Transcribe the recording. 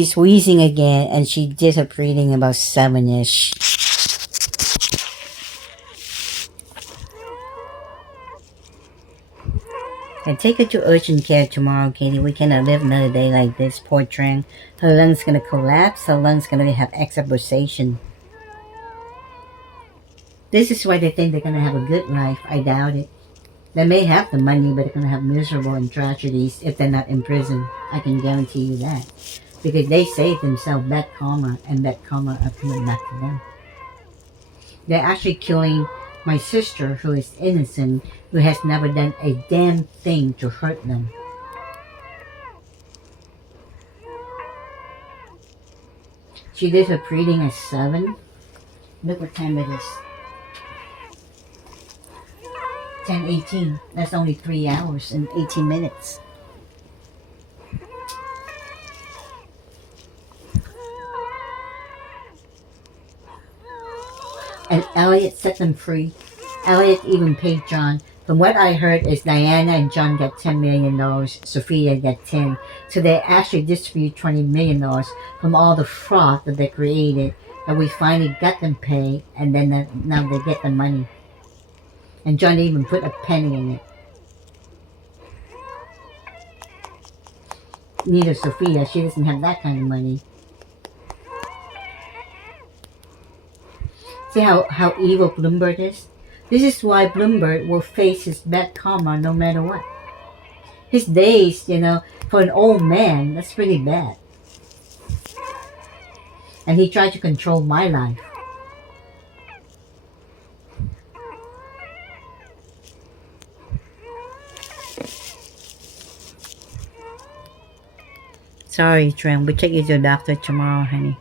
She's wheezing again, and she did her breathing about 7-ish. And take her to urgent care tomorrow, Katie. We cannot live another day like this. Poor Trang. Her lungs gonna collapse. Her lungs gonna have exacerbation. This is why they think they're gonna have a good life. I doubt it. They may have the money, but they're gonna have miserable and tragedies if they're not in prison. I can guarantee you that. Because they saved themselves bad karma, and bad karma are coming back to them. They're actually killing my sister, who is innocent, who has never done a damn thing to hurt them. She did her breeding at 7. Look what time it is. 10:18. That's only 3 hours and 18 minutes. And Elliot set them free. Elliot even paid John. From what I heard is Diana and John got $10 million. Sophia got 10. So they actually distribute $20 million from all the fraud that they created. And we finally got them paid, and then now they get the money. And John even put a penny in it. Neither Sophia, she doesn't have that kind of money. See how evil Bloomberg is? This is why Bloomberg will face his bad karma no matter what. His days, for an old man, that's pretty bad. And he tried to control my life. Sorry, Trent. We'll take you to the doctor tomorrow, honey.